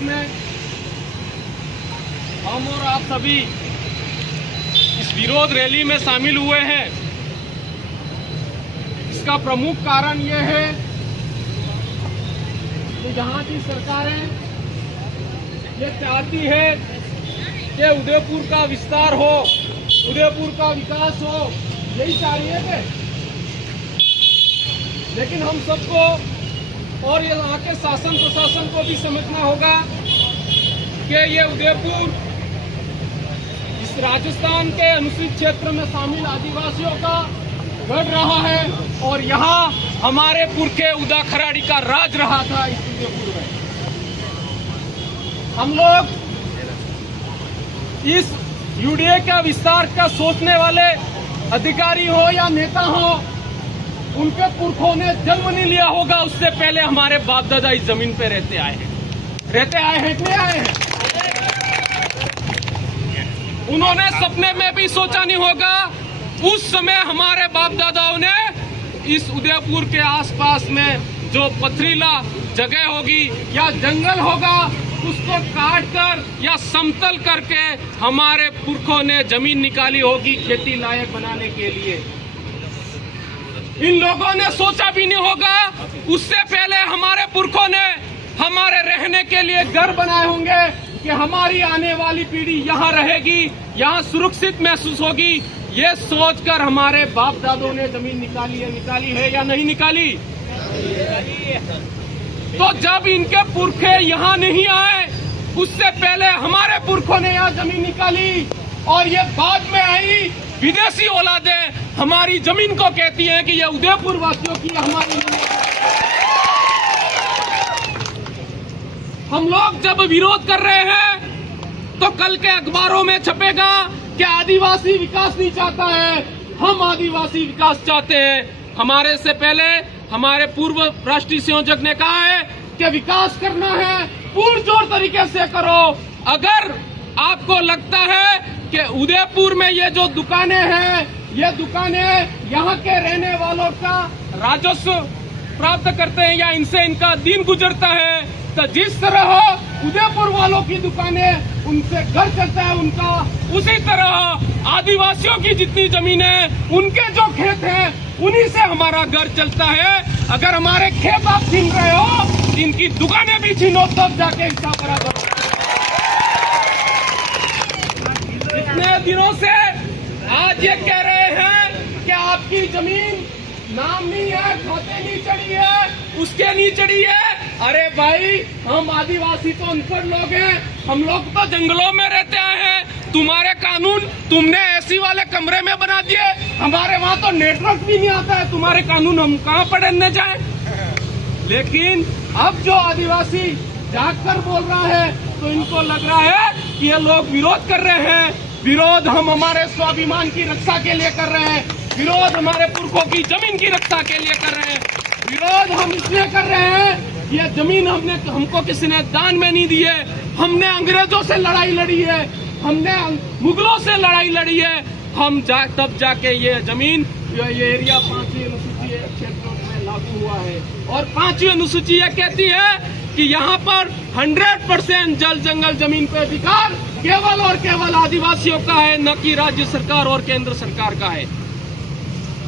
विरोध में हम और आप सभी इस विरोध रैली में शामिल हुए हैं। इसका प्रमुख कारण ये है कि यहाँ की सरकारें ये चाहती है कि उदयपुर का विस्तार हो, उदयपुर का विकास हो, यही चाह रही है। लेकिन हम सबको और यहाँ के शासन प्रशासन को भी समझना होगा कि ये उदयपुर इस राजस्थान के अनुसूचित क्षेत्र में शामिल आदिवासियों का गढ़ रहा है और यहाँ हमारे पुरखे उदा खराड़ी का राज रहा था। इस उदयपुर में हम लोग इस यूडीए का विस्तार का सोचने वाले अधिकारी हो या नेता हो, उनके पुरखों ने जन्म नहीं लिया होगा, उससे पहले हमारे बाप दादा इस जमीन पे रहते आए हैं कि नहीं आए हैं। उन्होंने सपने में भी सोचा नहीं होगा उस समय हमारे बाप दादाओं ने इस उदयपुर के आसपास में जो पथरीला जगह होगी या जंगल होगा उसको काट कर या समतल करके हमारे पुरखों ने जमीन निकाली होगी खेती लायक बनाने के लिए। इन लोगों ने सोचा भी नहीं होगा उससे पहले हमारे पुरखों ने हमारे रहने के लिए घर बनाए होंगे कि हमारी आने वाली पीढ़ी यहाँ रहेगी, यहाँ सुरक्षित महसूस होगी। ये सोचकर हमारे बाप दादों ने जमीन निकाली है या नहीं निकाली? तो जब इनके पुरखे यहाँ नहीं आए उससे पहले हमारे पुरखों ने यहाँ जमीन निकाली और ये बाद में आई विदेशी औलादें हमारी जमीन को कहती हैं कि ये उदयपुर वासियों की हमारी। हम लोग जब विरोध कर रहे हैं तो कल के अखबारों में छपेगा कि आदिवासी विकास नहीं चाहता है, हम आदिवासी विकास चाहते हैं। हमारे से पहले हमारे पूर्व राष्ट्रीय संयोजक ने कहा है कि विकास करना है पुरजोर तरीके से करो। अगर आपको लगता है कि उदयपुर में ये जो दुकानें हैं, ये दुकानें यहाँ के रहने वालों का राजस्व प्राप्त करते हैं या इनसे इनका दिन गुजरता है, तो जिस तरह उदयपुर वालों की दुकानें उनसे घर चलता है उनका, उसी तरह आदिवासियों की जितनी जमीन है, उनके जो खेत हैं, उन्हीं से हमारा घर चलता है। अगर हमारे खेत आप छीन रहे हो, इनकी दुकानें भी छीनो तब जाके इसका बराबर। इतने दिनों से आज ये कह रहे हैं कि आपकी जमीन नाम नहीं है, खाते नहीं चढ़ी है, उसके नहीं चढ़ी है। अरे भाई, हम आदिवासी तो अनपढ़ लोग हैं, हम लोग तो जंगलों में रहते आए हैं। तुम्हारे कानून तुमने एसी वाले कमरे में बना दिए, हमारे वहाँ तो नेटवर्क भी नहीं आता है, तुम्हारे कानून हम कहाँ पढ़ने जाएं? लेकिन अब जो आदिवासी जागकर बोल रहा है तो इनको लग रहा है कि ये लोग विरोध कर रहे हैं। विरोध हम हमारे स्वाभिमान की रक्षा के लिए कर रहे हैं, विरोध हमारे पुरखों की जमीन की रक्षा के लिए कर रहे हैं, विरोध हम इसलिए कर रहे हैं ये जमीन हमको किसी ने दान में नहीं दी है। हमने अंग्रेजों से लड़ाई लड़ी है, हमने मुगलों से लड़ाई लड़ी है। हम तब जाके ये जमीन, ये एरिया 5वीं अनुसूची क्षेत्रों में लागू हुआ है और 5वीं अनुसूची ये कहती है कि यहाँ पर 100% जल जंगल जमीन पे अधिकार केवल और केवल आदिवासियों का है, न कि राज्य सरकार और केंद्र सरकार का है।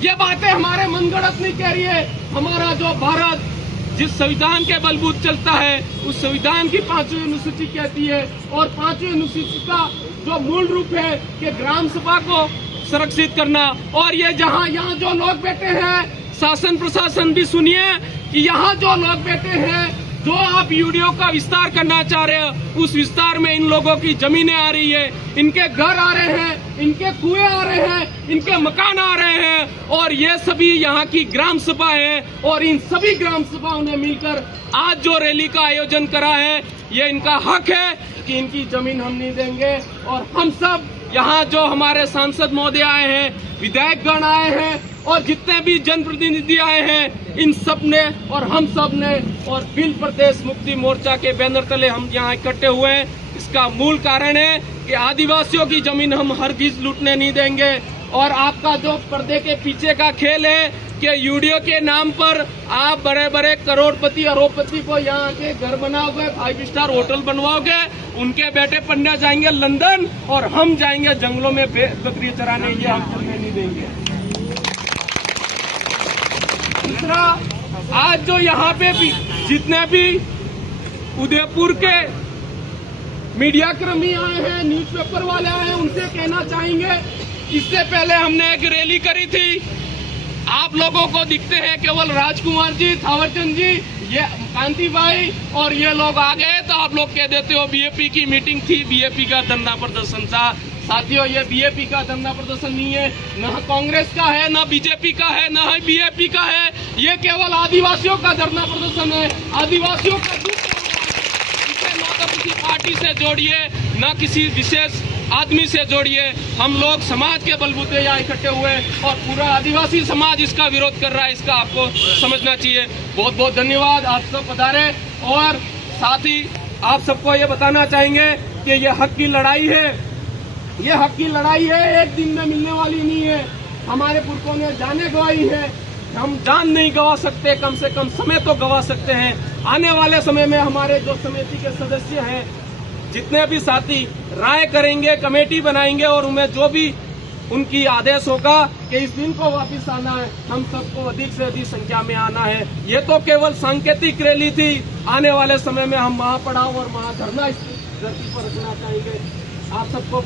ये बातें हमारे मनगढ़ंत नहीं कह रही है। हमारा जो भारत जिस संविधान के बलबूते चलता है, उस संविधान की 5वीं अनुसूची कहती है और 5वीं अनुसूची का जो मूल रूप है कि ग्राम सभा को संरक्षित करना। और ये यहाँ जो लोग बैठे हैं, शासन प्रशासन भी सुनिए कि यहाँ जो लोग बैठे हैं, जो आप यूडीओ का विस्तार करना चाह रहे हैं, उस विस्तार में इन लोगों की जमीनें आ रही है, इनके घर आ रहे हैं, इनके कुएं आ रहे हैं, इनके मकान आ रहे हैं और ये सभी यहाँ की ग्राम सभा है। और इन सभी ग्राम सभाओं ने मिलकर आज जो रैली का आयोजन करा है, ये इनका हक है कि इनकी जमीन हम नहीं देंगे। और हम सब यहाँ जो हमारे सांसद महोदय आए हैं, विधायकगण आए हैं और जितने भी जनप्रतिनिधि आए हैं, इन सब ने और हम सब ने और बिल प्रदेश मुक्ति मोर्चा के बैनर तले हम यहाँ इकट्ठे हुए हैं। इसका मूल कारण है कि आदिवासियों की जमीन हम हरगिज लूटने नहीं देंगे। और आपका जो पर्दे के पीछे का खेल है कि यूडीओ के नाम पर आप बड़े बड़े करोड़पति अरबपति को यहाँ के घर बनाओगे, 5 स्टार होटल बनवाओगे, उनके बेटे पढ़ने जाएंगे लंदन और हम जाएंगे जंगलों में बकरी चराने, ये हम चलने नहीं देंगे। दूसरा, आज जो यहाँ पे भी जितने भी उदयपुर के मीडिया कर्मी आए हैं, न्यूज़पेपर वाले आए हैं, उनसे कहना चाहेंगे, इससे पहले हमने एक रैली करी थी, आप लोगों को दिखते हैं केवल राजकुमार जी, थावरचंद जी, ये कांति भाई और ये लोग आ गए तो आप लोग कह देते हो बीएपी की मीटिंग थी, बीएपी का धरना प्रदर्शन था। साथियों, ये बीएपी का धरना प्रदर्शन नहीं है, न कांग्रेस का है, न बीजेपी का है, न बीएपी का है, ये केवल आदिवासियों का धरना प्रदर्शन है। आदिवासियों का दुख इसे न तो किसी पार्टी से जोड़िए, न किसी विशेष आदमी से जोड़िए। हम लोग समाज के बलबूते यहाँ इकट्ठे हुए और पूरा आदिवासी समाज इसका विरोध कर रहा है, इसका आपको समझना चाहिए। बहुत बहुत धन्यवाद, आप सब पधारे। और साथ ही आप सबको ये बताना चाहेंगे कि ये हक की लड़ाई है, ये हक की लड़ाई है, एक दिन में मिलने वाली नहीं है। हमारे पुरखों ने जाने गंवाई है, हम जान नहीं गंवा सकते, कम से कम समय तो गंवा सकते हैं। आने वाले समय में हमारे जो समिति के सदस्य हैं, जितने भी साथी राय करेंगे, कमेटी बनाएंगे और उनमें जो भी उनकी आदेश होगा कि इस दिन को वापस आना है, हम सबको अधिक से अधिक संख्या में आना है। ये तो केवल सांकेतिक रैली थी, आने वाले समय में हम महापड़ाव और महाधरना इस धरती पर रखना चाहेंगे। आप सबको